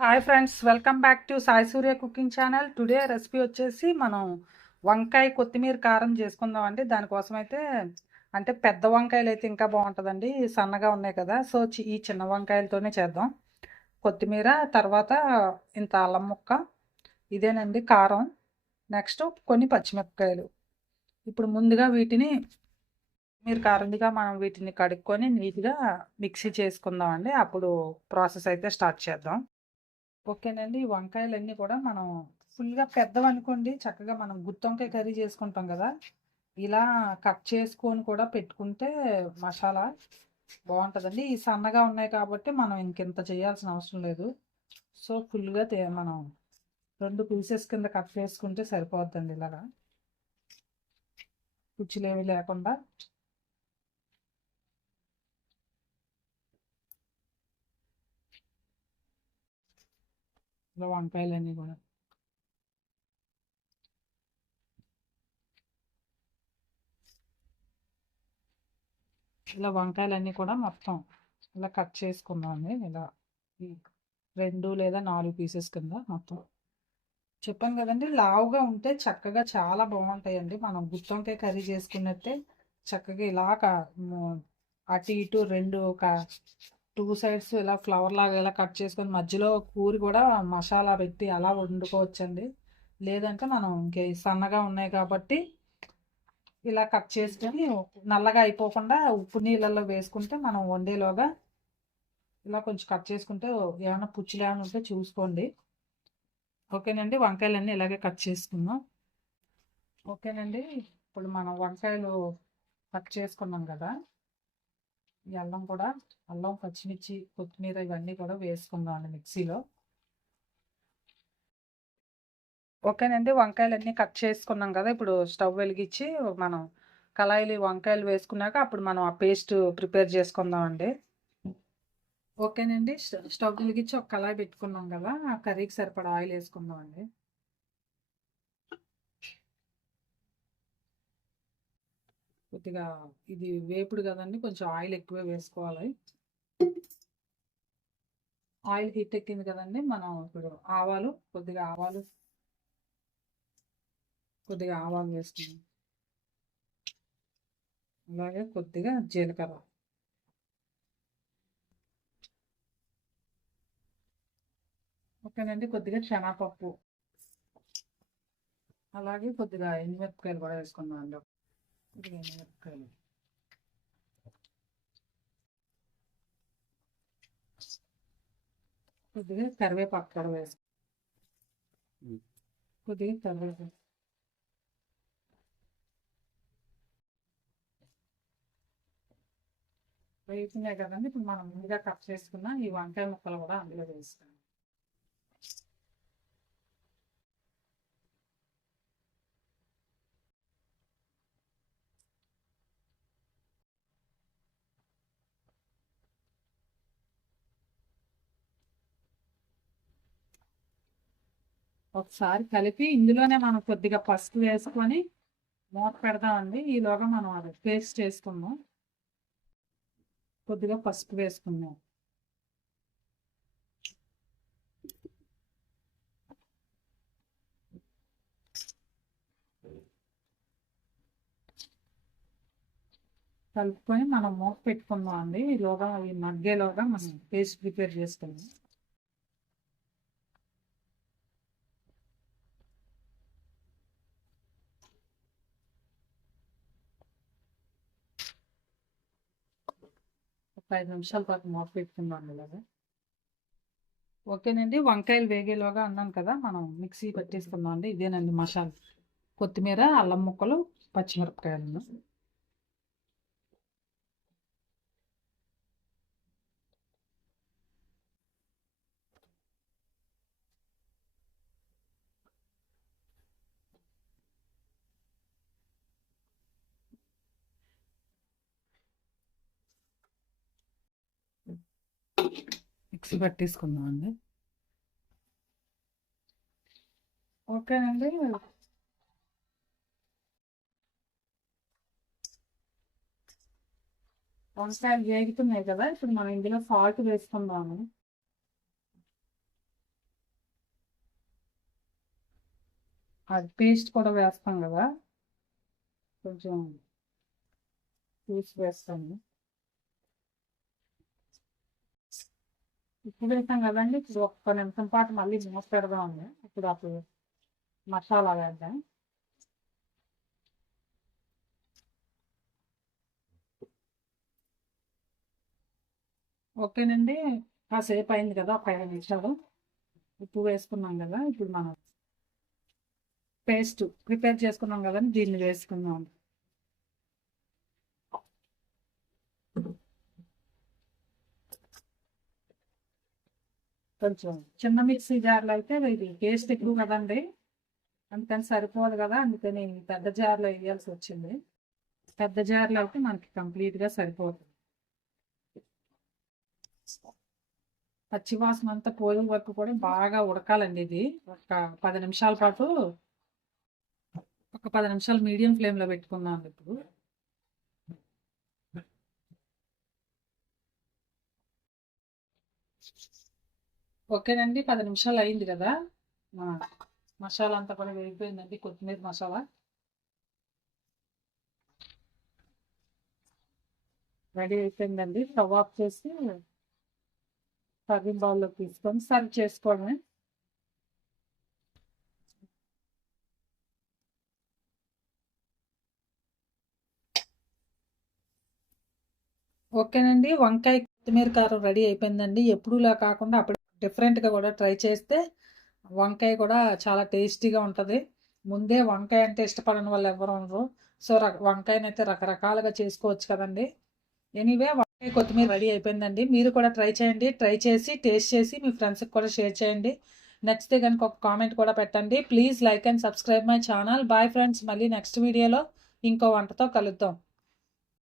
Hi friends welcome back to Sai Surya cooking channel today recipe వచ్చేసి మనం వంకాయ కొత్తిమీర కారం చేసుకుందాం అండి. దానికోసం అయితే అంటే పెద్ద వంకాయలు అయితే ఇంకా బాగుంటుందండి. సన్నగా ఉన్నాయి కదా. సో చి- ఈ చిన్న వంకాయలతోనే చేద్దాం. కొత్తిమీర తర్వాత ఇంత అల్లం ముక్క ఇదేనండి కారం. నెక్స్ట్ కొన్ని పచ్చిమిరపకాయలు. ఇప్పుడు ముందుగా వీటిని మీరు కారందిగా మనం వీటిని కడుక్కొని నీట్గా మిక్సీ చేసుకుందాం అండి. అప్పుడు ప్రాసెస్ అయితే స్టార్ట్ చేద్దాం. ఓకేనండి ఈ వంకాయలన్నీ కూడా మనం ఫుల్గా పెద్దవనుకోండి చక్కగా మనం గుత్తొంకాయ కర్రీ చేసుకుంటాం కదా ఇలా కట్ చేసుకొని కూడా పెట్టుకుంటే మసాలా బాగుంటుందండి. ఈ సన్నగా ఉన్నాయి కాబట్టి మనం ఇంకెంత చేయాల్సిన అవసరం లేదు. సో ఫుల్గా తే మనం రెండు పీసెస్ కింద కట్ చేసుకుంటే సరిపోద్దండి ఇలాగా. పుచ్చులేమి లేకుండా. ఇలా వంకాయలన్నీ కూడా. ఇలా వంకాయలన్నీ కూడా మొత్తం ఇలా కట్ చేసుకుందామండి ఇలా రెండు లేదా నాలుగు పీసెస్ కింద మొత్తం. చెప్పాను కదండి లావుగా ఉంటే చక్కగా చాలా బాగుంటాయండి. మనం గుత్తొంకాయ కర్రీ చేసుకున్నట్టే చక్కగా ఇలా అటు ఇటు రెండు ఒక టూ సైడ్స్ ఇలా ఫ్లవర్ లాగా ఇలా కట్ చేసుకొని మధ్యలో కూరి కూడా మసాలా పెట్టి అలా వండుకోవచ్చండి. లేదంటే మనం ఇంకే సన్నగా ఉన్నాయి కాబట్టి ఇలా కట్ చేసుకొని నల్లగా అయిపోకుండా ఉప్పు నీళ్ళల్లో వేసుకుంటే మనం వండేలోగా ఇలా కొంచెం కట్ చేసుకుంటే ఏమైనా పుచ్చులు ఏమైనా ఉంటే చూసుకోండి. ఓకేనండి వంకాయలన్నీ ఇలాగే కట్ చేసుకుందాం. ఓకేనండి ఇప్పుడు మనం వంకాయలు కట్ చేసుకున్నాం కదా. ఈ అల్లం కూడా అల్లం పచ్చిమిర్చి కొత్తిమీర ఇవన్నీ కూడా వేసుకుందామండి మిక్సీలో. ఓకేనండి వంకాయలన్నీ కట్ చేసుకున్నాం కదా ఇప్పుడు స్టవ్ వెలిగించి మనం కళాయిలు వంకాయలు వేసుకున్నాక అప్పుడు మనం ఆ పేస్ట్ ప్రిపేర్ చేసుకుందాం అండి ఓకేనండి స్ట- స్టవ్ వెలిగించి ఒక కళాయి పెట్టుకున్నాం కదా ఆ కర్రీకి సరిపడా ఆయిల్ వేసుకుందాం కొద్దిగా ఇది వేపుడు కదండి కొంచెం ఆయిల్ ఎక్కువే వేసుకోవాలి. ఆయిల్ హీట్ ఎక్కింది కదండి మనం ఇప్పుడు ఆవాలు కొద్దిగా ఆవాలు కొద్దిగా ఆవాలు వేసుకున్నాం. అలాగే కొద్దిగా జీలకర్ర. ఓకేనండి కొద్దిగా శనగపప్పు. అలాగే కొద్దిగా ఎండుమిరపకాయలు కూడా వేసుకున్నాం అండి కొద్దిగా ఎండుమిరపకాయలు కొద్దిగా కరివేపాకు కూడా వేసు కొద్దిగా కరివేపాకు. వేస్తున్నాయి కదండి ఇప్పుడు మనం ముందుగా కట్ చేసుకున్న ఈ వంకాయ ముక్కలు కూడా అందులో వేస్తాం ఒకసారి కలిపి ఇందులోనే మనం కొద్దిగా పసుపు వేసుకొని మూత పెడదామండి. ఈలోగా మనం అది పేస్ట్ చేసుకుందాం. కొద్దిగా పసుపు వేసుకుందాం. కలుపుకొని మనం మూత పెట్టుకుందాం అండి ఈలోగా ఈ మగ్గేలోగా మనం పేస్ట్ ప్రిపేర్ చేసుకుందాం. పది ఐదు నిమిషాల పాటు మూత పెట్టుకుందాం ఇలాగా ఓకేనండి వంకాయలు వేగేలోగా అన్నాను కదా మనం మిక్సీ పట్టేసుకుందాం అండి ఇదేనండి మసాలా. కొత్తిమీర అల్లం ముక్కలు పచ్చిమిరపకాయలు మిక్సీ పట్టేసుకుందాం అండి ఓకేనండి. వంకాయలు వేగుతున్నాయి కదా ఇప్పుడు మనం ఇందులో సాల్ట్ వేసుకుందాము. అది పేస్ట్ కూడా వేస్తాం కదా. కొంచెం తీసి వేస్తాము ఇప్పుడు వేసాం కదండి. ఇప్పుడు ఒక్క నిమిషం పాటు మళ్ళీ మూత పెడదామండి ఇప్పుడు అప్పుడు మసాలా వేద్దాం. ఓకేనండి. కాసేపు అయింది కదా ఒక ఐదు నిమిషాలు. ఉప్పు వేసుకున్నాం కదా ఇప్పుడు మనం పేస్ట్ ప్రిపేర్ చేసుకున్నాం కదండి దీన్ని వేసుకుందాం. కొంచెం చిన్న మిక్సీ జార్లో అయితే ఇది టేస్ట్ ఎక్కువ కదండి. అందుకని సరిపోదు కదా అందుకని పెద్ద జార్లో వేయాల్సి వచ్చింది. పెద్ద జార్లో అయితే మనకి కంప్లీట్గా సరిపోతుంది పచ్చివాసన అంతా పోయే వరకు కూడా బాగా ఉడకాలండి ఇది. ఒక పది నిమిషాల పాటు ఒక పది నిమిషాలు మీడియం ఫ్లేమ్లో పెట్టుకున్నాను ఇప్పుడు. ఓకేనండి పది నిమిషాలు అయింది కదా. మసాలా అంతా కూడా వేగిపోయిందండి కొత్తిమీర మసాలా. రెడీ అయిపోయిందండి. స్టవ్ ఆఫ్ చేసి సర్వింగ్ బౌల్లో తీసుకొని సర్వ్ చేసుకోవడమే. ఓకేనండి వంకాయ కొత్తిమీర కారం రెడీ అయిపోయిందండి. ఎప్పుడులా కాకుండా అప్పుడు డిఫరెంట్గా కూడా ట్రై చేస్తే వంకాయ కూడా చాలా టేస్టీగా ఉంటుంది. ముందే వంకాయ అంటే ఇష్టపడని వాళ్ళు ఎవరు ఉండరు. సో వంకాయనైతే రకరకాలుగా చేసుకోవచ్చు కదండి. ఎనీవే వంకాయ కొత్తిమీర రెడీ అయిపోయిందండి. మీరు కూడా ట్రై చేయండి. ట్రై చేసి టేస్ట్ చేసి మీ ఫ్రెండ్స్కి కూడా షేర్ చేయండి. నచ్చితే కనుక ఒక కామెంట్ కూడా పెట్టండి. Please like and subscribe my channel. Bye friends. మళ్ళీ నెక్స్ట్ వీడియోలో ఇంకో వంటతో కలుద్దాం.